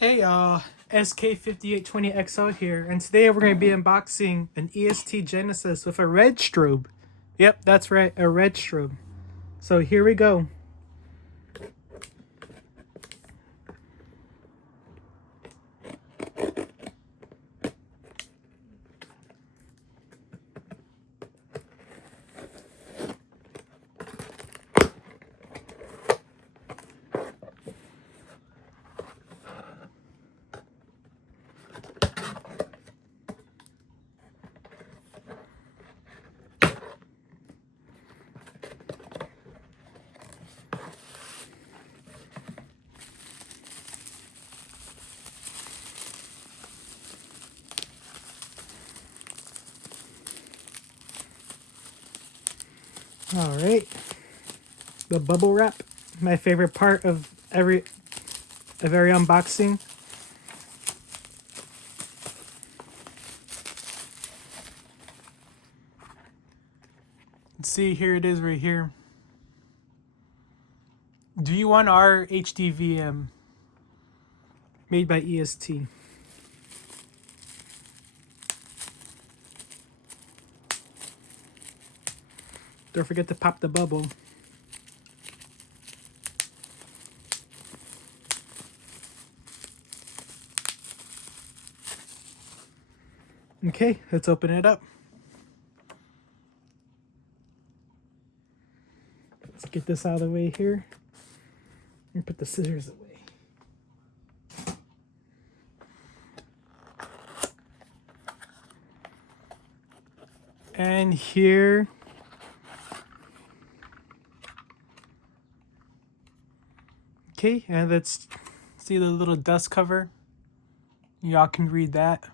Hey, SK5820XL here, and today we're going to be unboxing an EST Genesis with a red strobe. Yep, that's right, a red strobe. So here we go. All right, the bubble wrap, my favorite part of every unboxing. Let's see, here it is right here. Do you want our HDVM made by EST? Don't forget to pop the bubble. Okay, let's open it up. Let's get this out of the way here. And put the scissors away. And here, okay, and let's see the little dust cover. Y'all can read that.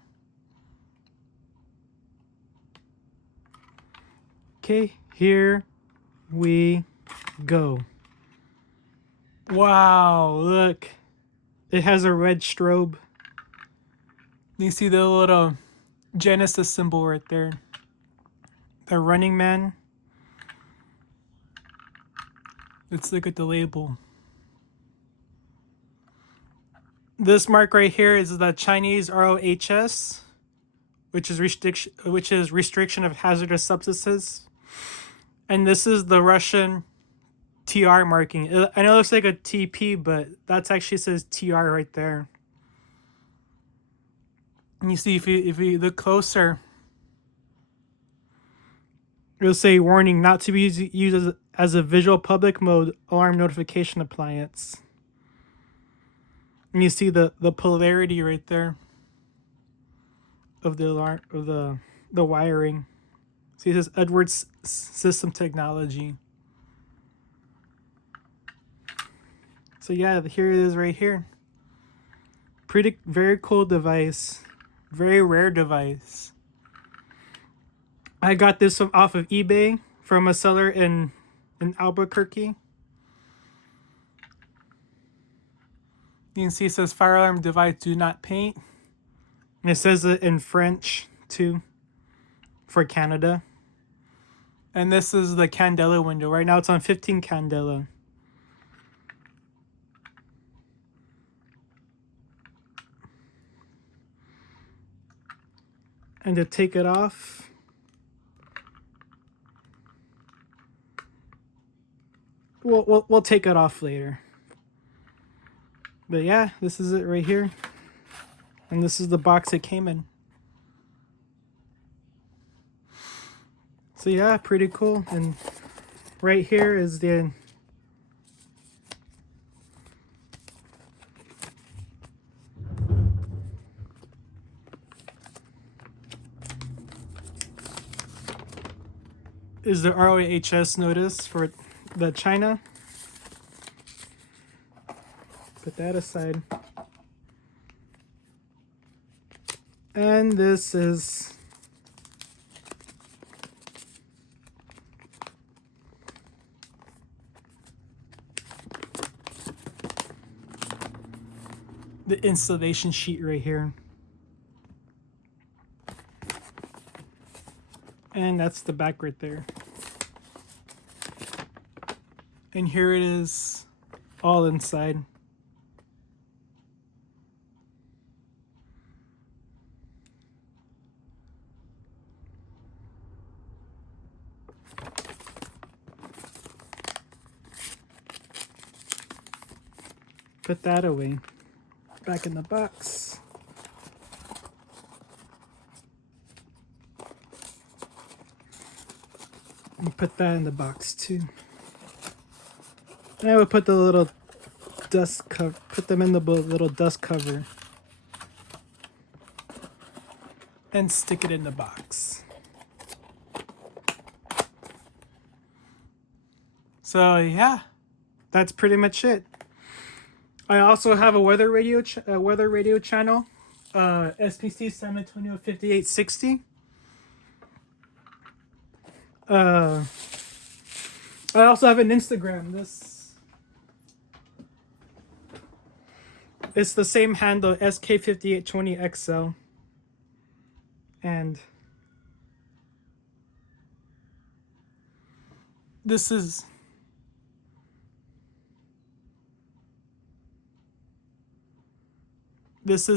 Okay, here we go. Wow, look. It has a red strobe. You see the little Genesis symbol right there. The Running Man. Let's look at the label. This mark right here is the Chinese ROHS, which is restriction of hazardous substances. And this is the Russian TR marking. I know it looks like a TP, but that's actually says TR right there. And you see, if you look closer, it'll say warning not to be used as a visual public mode alarm notification appliance. And you see the polarity right there of the alarm of the wiring. See, it says Edwards System Technology. So yeah, here it is right here. Very cool device. Very rare device. I got this off of eBay from a seller in Albuquerque. You can see it says fire alarm device do not paint. And it says it in French too for Canada. And this is the candela window. Right now it's on 15 candela. And to take it off, we'll take it off later. But yeah, this is it right here. And this is the box it came in. So yeah, pretty cool. And right here is the ROHS notice for the China. Put that aside. And this is the installation sheet right here. And that's the back right there. And here it is all inside. put that away. Back in the box. And put that in the box too. And I would put the little dust cover, put them in the little dust cover. And stick it in the box. So yeah, that's pretty much it. I also have a weather radio channel, SPC San Antonio 5860. I also have an Instagram. It's the same handle, SK5820XL. And this is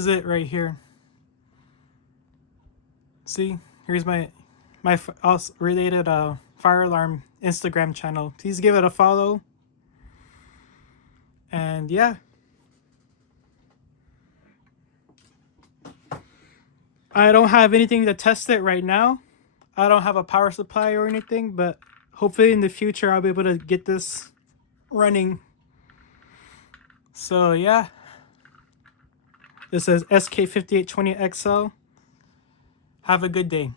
it right here. See, here's my related fire alarm Instagram channel. Please give it a follow. And yeah, I don't have anything to test it right now. I don't have a power supply or anything, but hopefully in the future I'll be able to get this running. So yeah, this is SK5820XL. Have a good day.